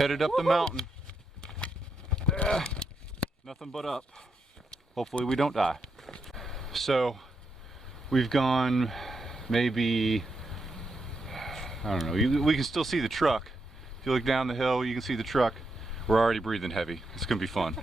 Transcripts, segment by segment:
Headed up the mountain. Nothing but up. Hopefully we don't die. So we've gone maybe, I don't know, we can still see the truck. If you look down the hill, you can see the truck. We're already breathing heavy. It's gonna be fun.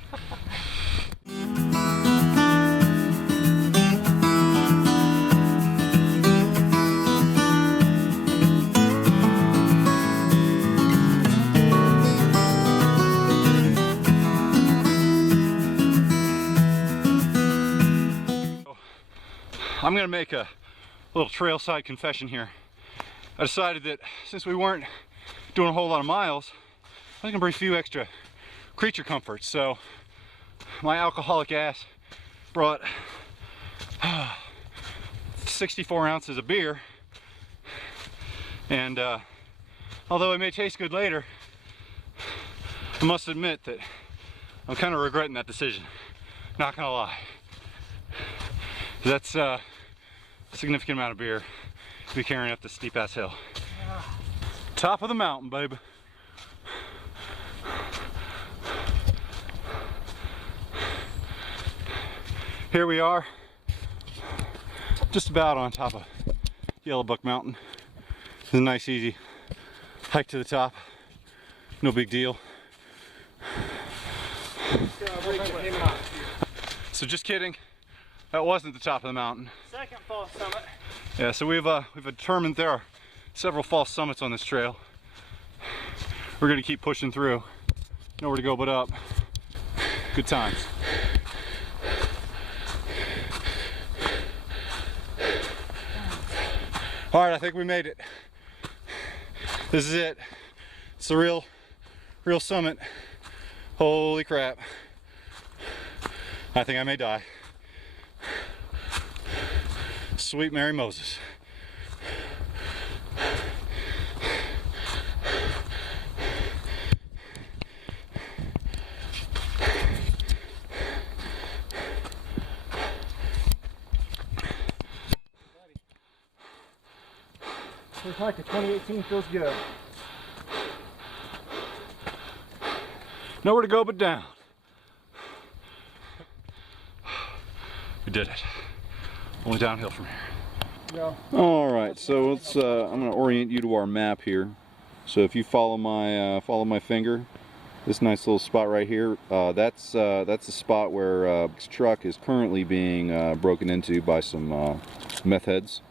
I'm gonna make a little trailside confession here. I decided that since we weren't doing a whole lot of miles, I was gonna bring a few extra creature comforts. So my alcoholic ass brought 64 ounces of beer, and although it may taste good later, I must admit that I'm kind of regretting that decision. Not gonna lie. That's a significant amount of beer to be carrying up this steep ass hill. Top of the mountain, baby. Here we are, just about on top of Yellowbuck Mountain. It's a nice, easy hike to the top. No big deal. So just kidding. That wasn't the top of the mountain. Second false summit. Yeah, so we've determined there are several false summits on this trail. We're gonna keep pushing through. Nowhere to go but up. Good times. All right, I think we made it. This is it. It's the real summit. Holy crap. I think I may die. Sweet Mary Moses. Looks like the 2018 feels good. Nowhere to go but down. We did it. Only downhill from here. Yeah. All right, so let's. I'm going to orient you to our map here. So if you follow my finger, this nice little spot right here, that's the spot where this truck is currently being broken into by some meth heads.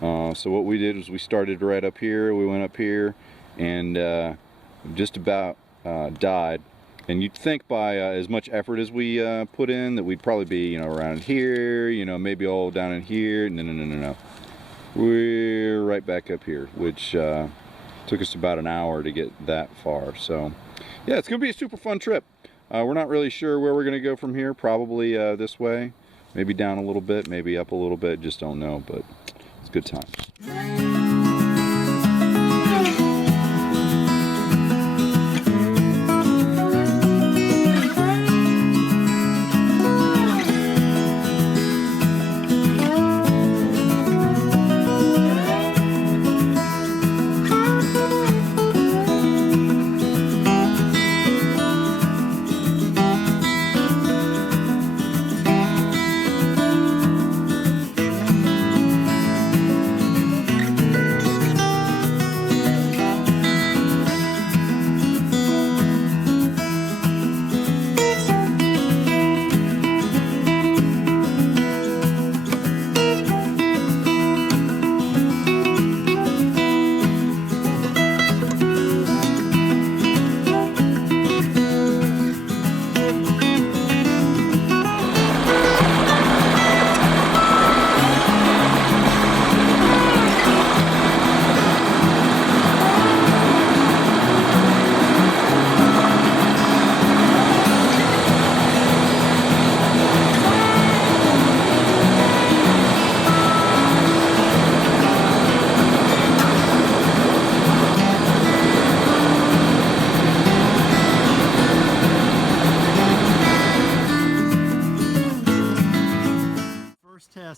So what we did was we started right up here. We went up here and just about died. And you'd think by as much effort as we put in that we'd probably be, around here, maybe all down in here. No. We're right back up here, which took us about an hour to get that far. So, yeah, it's going to be a super fun trip. We're not really sure where we're going to go from here. Probably this way, maybe down a little bit, maybe up a little bit. Just don't know, but it's a good time.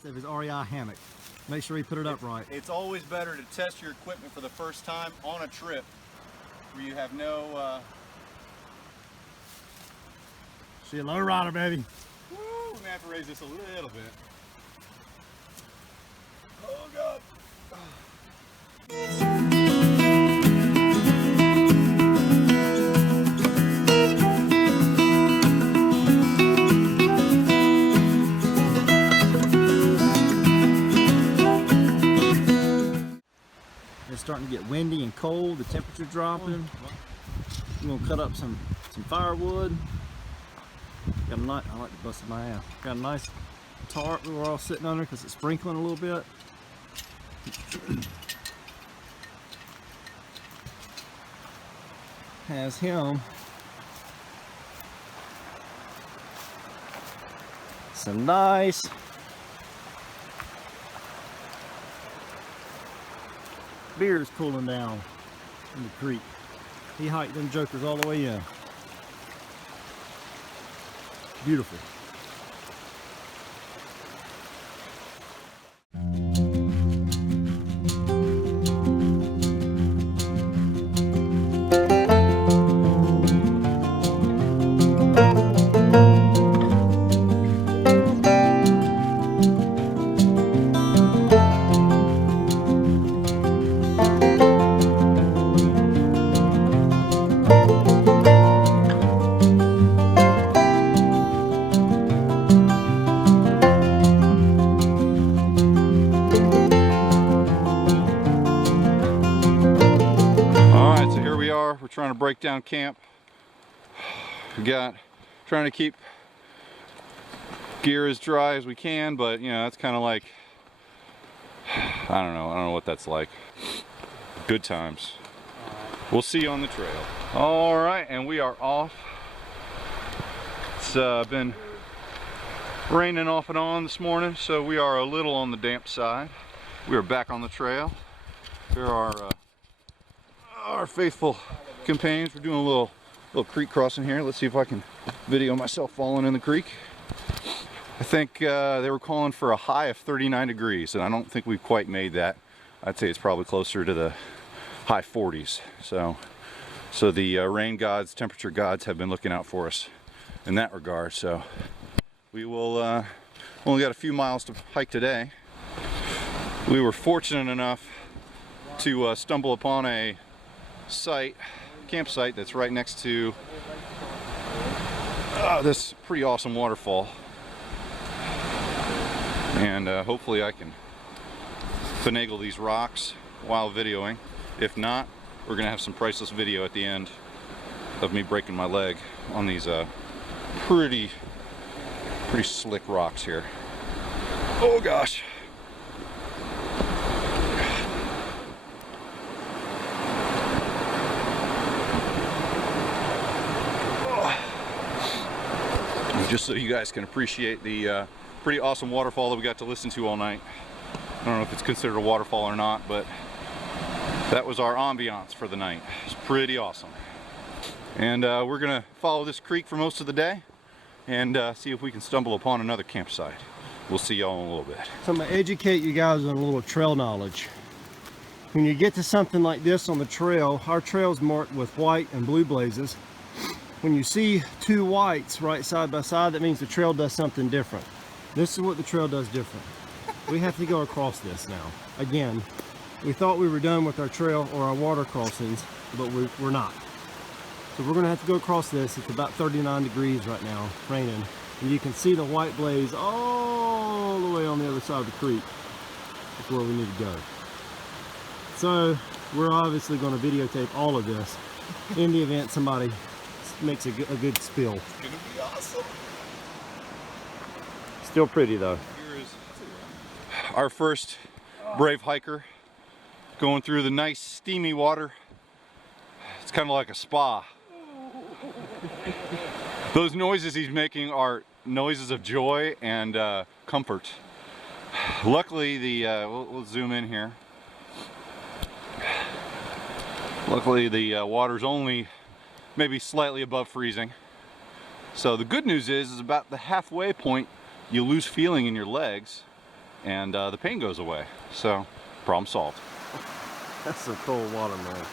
Of his REI hammock. Make sure he put it up right. It's always better to test your equipment for the first time on a trip where you have no See a low rider, baby. woo, we may have to raise this a little bit. Oh God. It's starting to get windy and cold, the temperature dropping. I'm gonna cut up some firewood. Got a nice, I like to bust my ass. Got a nice tarp that we're all sitting under because it's sprinkling a little bit. Has him some nice beers cooling down in the creek. He hiked them jokers all the way in. Beautiful. We're trying to break down camp. We got trying to keep gear as dry as we can, but you know, that's kind of like, I don't know what that's like. Good times. We'll see you on the trail. All right, and we are off. It's been raining off and on this morning, so we are a little on the damp side. We are back on the trail. Here are our faithful companions. We're doing a little creek crossing here. Let's see if I can video myself falling in the creek. I think they were calling for a high of 39 degrees, and I don't think we've quite made that. I'd say it's probably closer to the high 40s. So the rain gods, temperature gods have been looking out for us in that regard. So we will only got a few miles to hike today. We were fortunate enough to stumble upon a campsite that's right next to this pretty awesome waterfall, and hopefully I can finagle these rocks while videoing. If not, we're gonna have some priceless video at the end of me breaking my leg on these pretty slick rocks here. Oh gosh. Just so you guys can appreciate the pretty awesome waterfall that we got to listen to all night. I don't know if it's considered a waterfall or not, but that was our ambiance for the night. It's pretty awesome. And we're gonna follow this creek for most of the day and see if we can stumble upon another campsite. We'll see y'all in a little bit. So I'm gonna educate you guys on a little trail knowledge. When you get to something like this on the trail, our trail's marked with white and blue blazes. When you see two whites right side by side, that means the trail does something different. This is what the trail does different. We have to go across this now. Again, we thought we were done with our trail or our water crossings, but we're not. So we're gonna have to go across this. It's about 39 degrees right now, raining. And you can see the white blaze all the way on the other side of the creek. That's where we need to go. So we're obviously gonna videotape all of this in the event somebody makes a good spill. It's gonna be awesome. Still pretty though. Here is our first brave hiker going through the nice steamy water. It's kind of like a spa. Those noises he's making are noises of joy and comfort. Luckily we'll zoom in here. Luckily the water's only maybe slightly above freezing. So the good news is about the halfway point you lose feeling in your legs and the pain goes away. So problem solved. That's some cold water, man.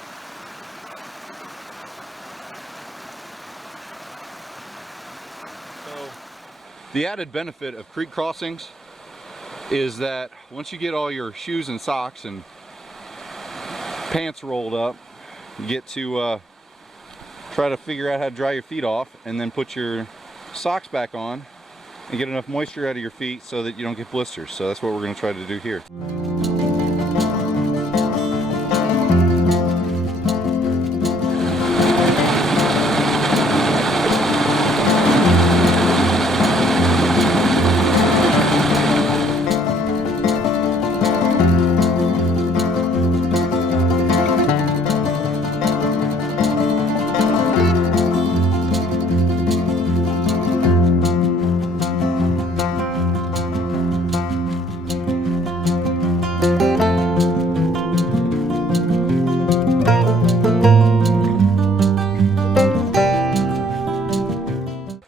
The added benefit of creek crossings is that once you get all your shoes and socks and pants rolled up, you get to try to figure out how to dry your feet off and then put your socks back on and get enough moisture out of your feet so that you don't get blisters. So that's what we're going to try to do here.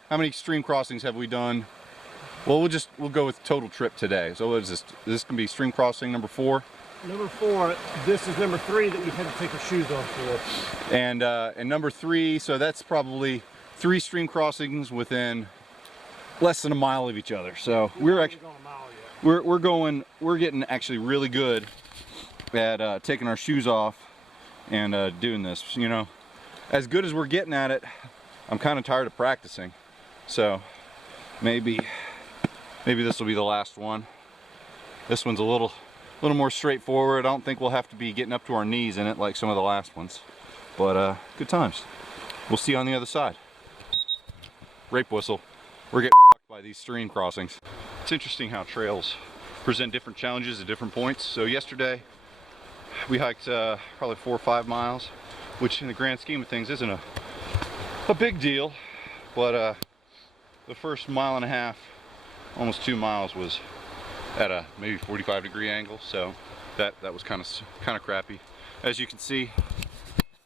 How many stream crossings have we done? Well, we'll go with total trip today. So what is this? This can be stream crossing number 4. Number 4. This is number 3 that we had to take our shoes off for. And number 3, so that's probably 3 stream crossings within less than a mile of each other. So we're actually we're getting actually really good at taking our shoes off and doing this. You know, as good as we're getting at it, I'm kind of tired of practicing. So maybe this will be the last one. This one's a little more straightforward. I don't think we'll have to be getting up to our knees in it like some of the last ones. But good times. We'll see you on the other side. Rape whistle. We're getting fucked by these stream crossings. It's interesting how trails present different challenges at different points. So yesterday we hiked probably 4 or 5 miles, which in the grand scheme of things isn't a big deal, but the first 1.5 miles, almost 2 miles, was at a maybe 45-degree angle, so that was kind of crappy. As you can see,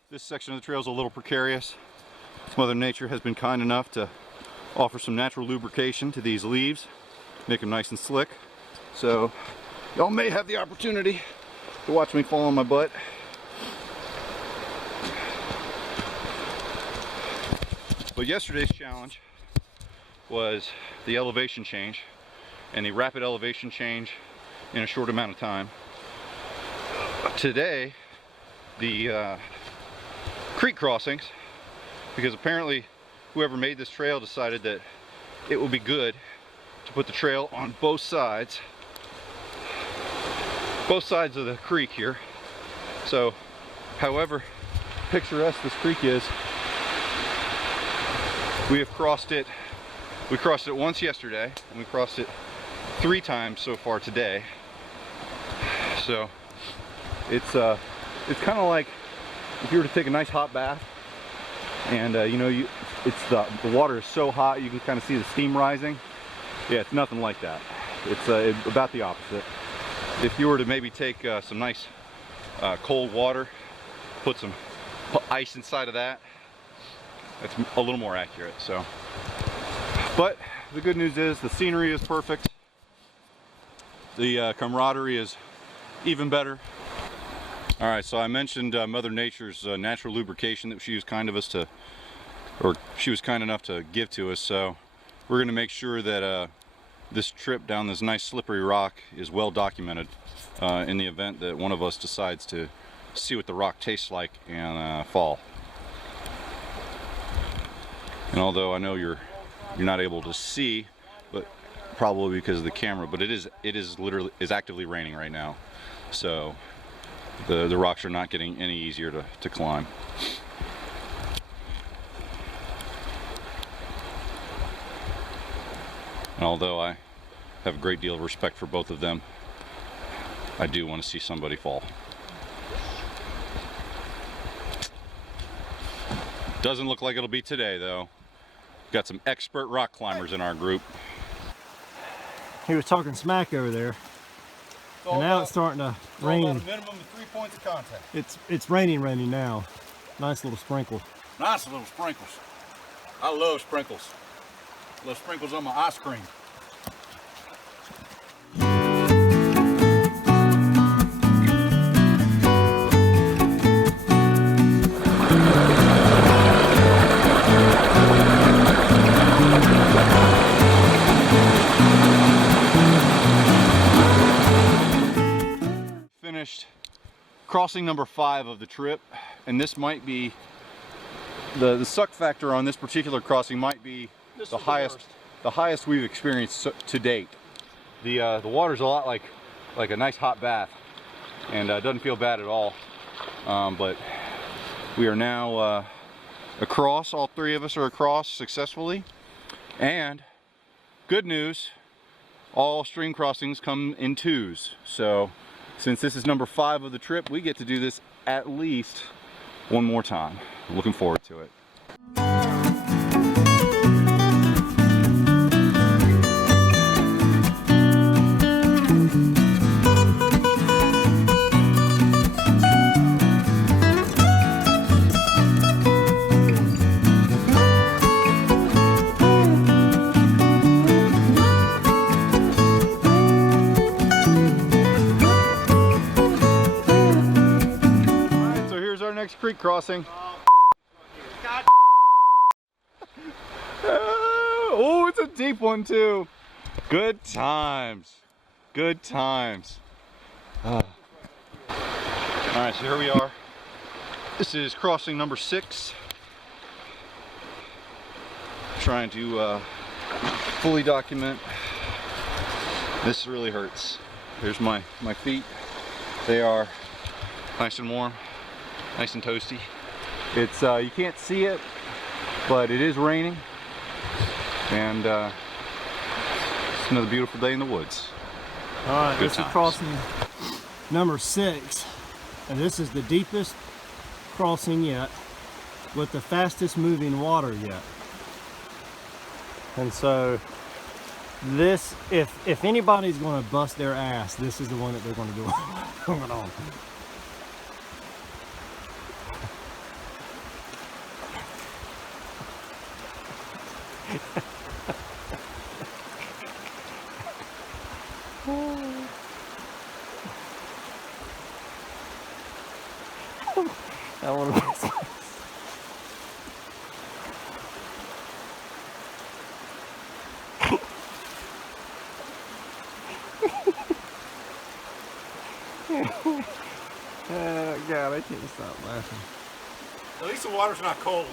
this section of the trail is a little precarious. Mother Nature has been kind enough to offer some natural lubrication to these leaves, make them nice and slick. So y'all may have the opportunity to watch me fall on my butt. But yesterday's challenge was the elevation change, and the rapid elevation change in a short amount of time. Today, the creek crossings, because apparently whoever made this trail decided that it would be good to put the trail on both sides of the creek here. So however picturesque this creek is, we crossed it once yesterday, and we crossed it 3 times so far today. So it's kind of like if you were to take a nice hot bath, and you know, the water is so hot you can kind of see the steam rising. Yeah, it's nothing like that. It's about the opposite. If you were to maybe take some nice cold water, put ice inside of that, it's a little more accurate. So, but the good news is the scenery is perfect. The camaraderie is even better. All right, so I mentioned Mother Nature's natural lubrication that she was kind enough to give to us. So we're going to make sure that this trip down this nice slippery rock is well documented in the event that one of us decides to see what the rock tastes like and fall. And although I know you're not able to see, but probably because of the camera, but it is actively raining right now, so the rocks are not getting any easier to climb. And although I have a great deal of respect for both of them, I do want to see somebody fall. Doesn't look like it'll be today, though. Got some expert rock climbers in our group. He was talking smack over there, and now it's starting to rain. About a minimum of 3 points of contact. It's raining now. Nice little sprinkle. Nice little sprinkles. I love sprinkles. Love sprinkles on my ice cream. crossing number 5 of the trip, and this might be the suck factor on this particular crossing might be the highest we've experienced to date. The water's a lot like a nice hot bath, and doesn't feel bad at all. But we are now across. All 3 of us are across successfully, and good news, all stream crossings come in 2s. So since this is number 5 of the trip, we get to do this at least one more time. Looking forward to it. Next creek crossing. Oh, it's a deep one too. Good times. Good times. All right, so here we are. This is crossing number 6. Trying to fully document. This really hurts. Here's my feet. They are nice and warm. Nice and toasty. It's you can't see it, but it is raining, and it's another beautiful day in the woods. All right, this is crossing number 6, and this is the deepest crossing yet, with the fastest moving water yet. And so this, if anybody's going to bust their ass, this is the one that they're going to do going on. I want to miss Oh God, I can't stop laughing. At least the water's not cold.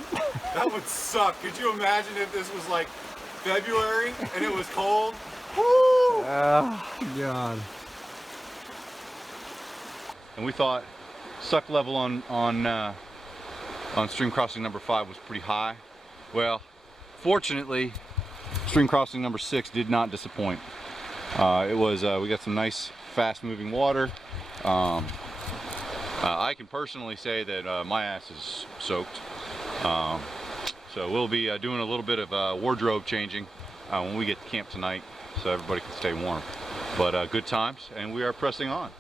That would suck. Could you imagine if this was like February and it was cold? Woo! Oh God. And we thought suck level on stream crossing number 5 was pretty high. Well, fortunately, stream crossing number 6 did not disappoint. It was we got some nice fast moving water. I can personally say that my ass is soaked. So we'll be doing a little bit of wardrobe changing when we get to camp tonight, so everybody can stay warm. But good times, and we are pressing on.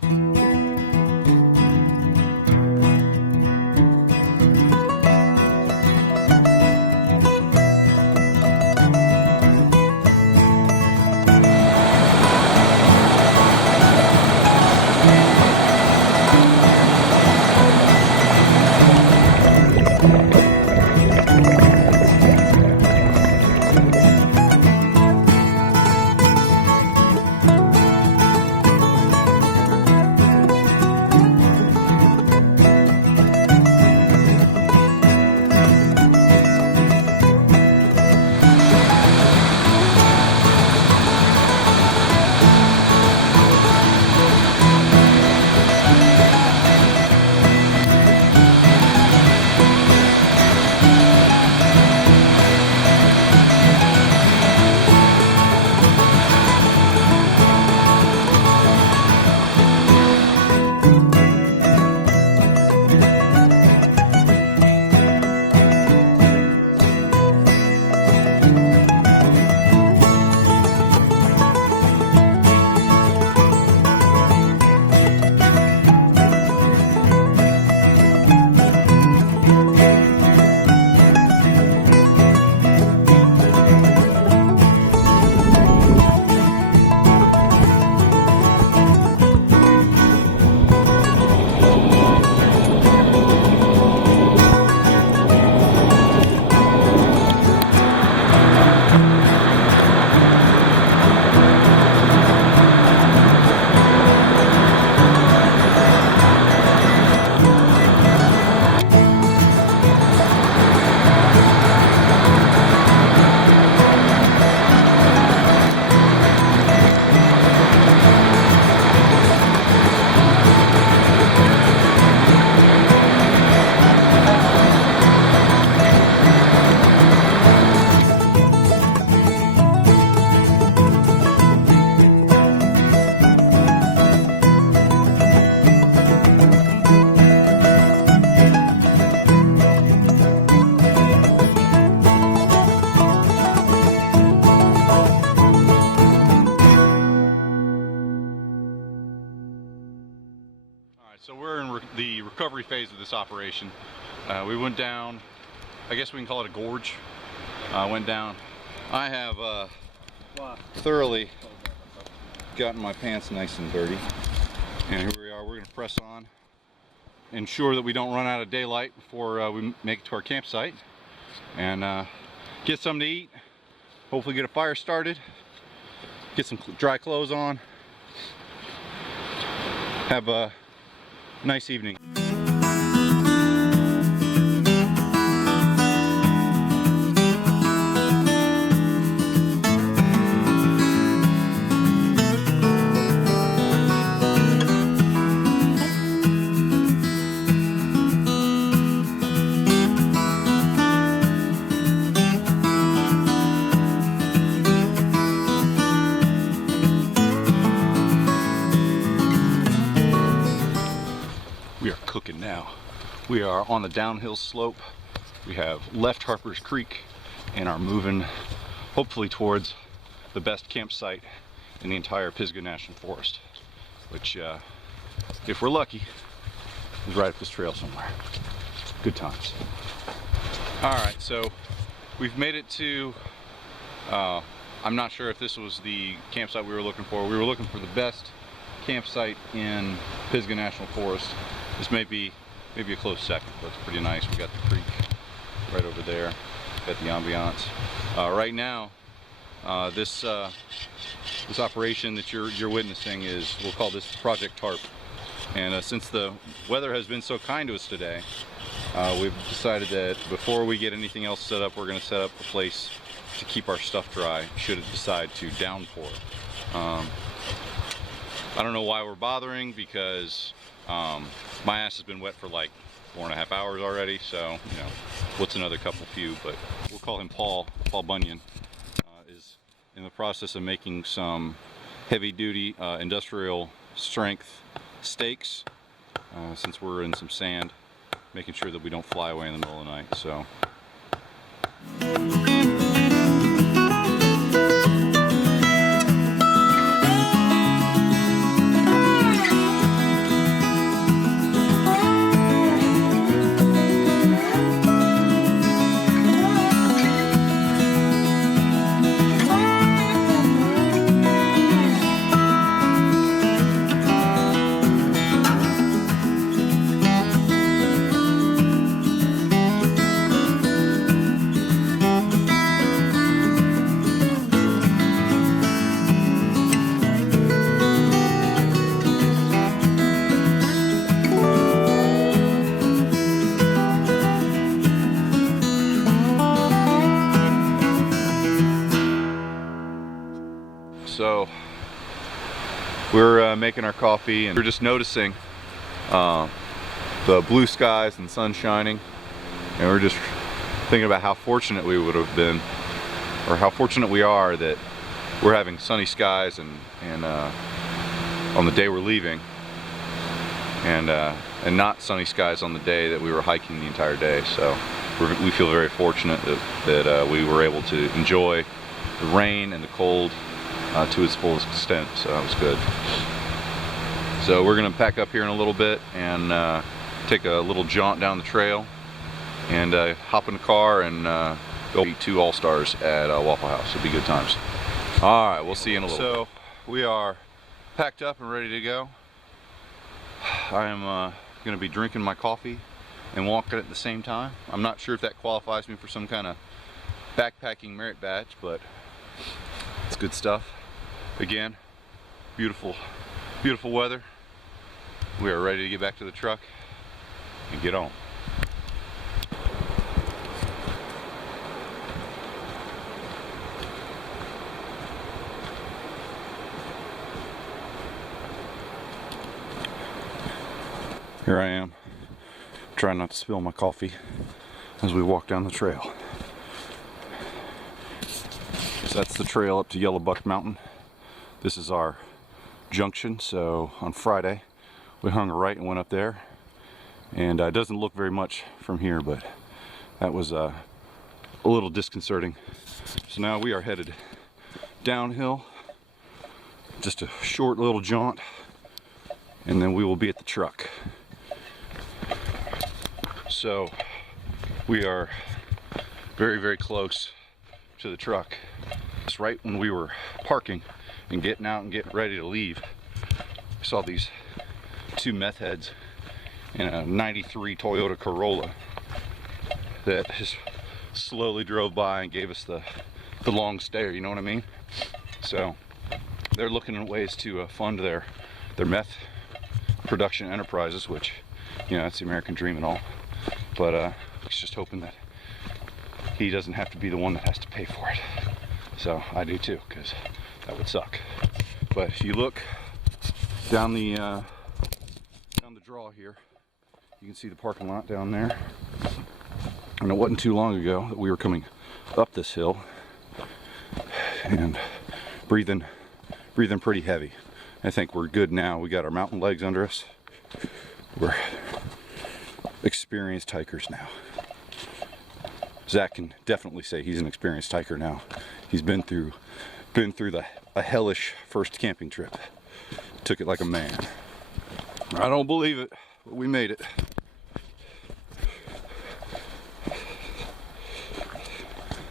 recovery phase of this operation. We went down, I guess we can call it a gorge. Went down. I have thoroughly gotten my pants nice and dirty. And here we are, we're gonna press on. Ensure that we don't run out of daylight before we make it to our campsite. And get something to eat. Hopefully get a fire started. Get some dry clothes on. Have a nice evening. We are cooking now. We are on the downhill slope. We have left Harper's Creek and are moving hopefully towards the best campsite in the entire Pisgah National Forest, which if we're lucky is right up this trail somewhere. Good times. Alright, so we've made it to I'm not sure if this was the campsite we were looking for. We were looking for the best campsite in Pisgah National Forest. This may be maybe a close second, but it's pretty nice. We got the creek right over there. Got the ambiance. Right now, this operation that you're witnessing is, we'll call this Project Tarp. And since the weather has been so kind to us today, we've decided that before we get anything else set up, we're going to set up a place to keep our stuff dry should it decide to downpour. I don't know why we're bothering, because my ass has been wet for like 4.5 hours already, so you know, what's another few, but we'll call him Paul Bunyan, is in the process of making some heavy duty industrial strength stakes, since we're in some sand, making sure that we don't fly away in the middle of the night. So we're making our coffee, and we're just noticing the blue skies and sun shining, and we're just thinking about how fortunate we would have been, or how fortunate we are that we're having sunny skies and on the day we're leaving, and not sunny skies on the day that we were hiking the entire day. So we feel very fortunate that we were able to enjoy the rain and the cold to its fullest extent, so that was good. So we're gonna pack up here in a little bit and take a little jaunt down the trail and hop in the car and go eat 2 All-Stars at Waffle House. It'll be good times. All right, we'll see you in a little bit. So we are packed up and ready to go. I am gonna be drinking my coffee and walking at the same time. I'm not sure if that qualifies me for some kind of backpacking merit badge, but it's good stuff. Again, beautiful weather. We are ready to get back to the truck and get on. Here I am, trying not to spill my coffee as we walk down the trail. So that's the trail up to Yellowbuck Mountain. This is our junction, so on Friday we hung a right and went up there, and it doesn't look very much from here, but that was a little disconcerting. So now we are headed downhill, just a short little jaunt, and then we will be at the truck. So we are very, very close to the truck. It's right when we were parking and getting out and getting ready to leave. I saw these two meth heads in a 93 Toyota Corolla that just slowly drove by and gave us the long stare, you know what I mean? So they're looking at ways to fund their meth production enterprises, which, you know, that's the American dream and all. But he's just hoping that he doesn't have to be the one that has to pay for it. So I do too, because that would suck. But if you look down the draw here, you can see the parking lot down there. And it wasn't too long ago that we were coming up this hill and breathing pretty heavy. I think we're good now. We got our mountain legs under us. We're experienced hikers now. Zach can definitely say he's an experienced hiker now. He's been through a hellish first camping trip. Took it like a man. I don't believe it, but we made it.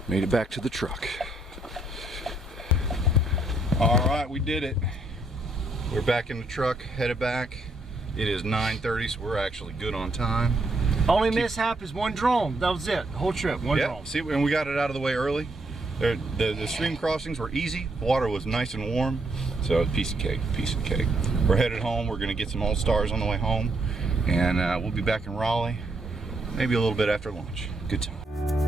Made it back to the truck. All right, we did it. We're back in the truck, headed back. It is 9:30, so we're actually good on time. Only mishap is one drone. That was it. The whole trip, one drone. See, and we got it out of the way early. The stream crossings were easy. The water was nice and warm. So piece of cake, piece of cake. We're headed home. We're gonna get some All-Stars on the way home. And we'll be back in Raleigh, maybe a little bit after lunch. Good time.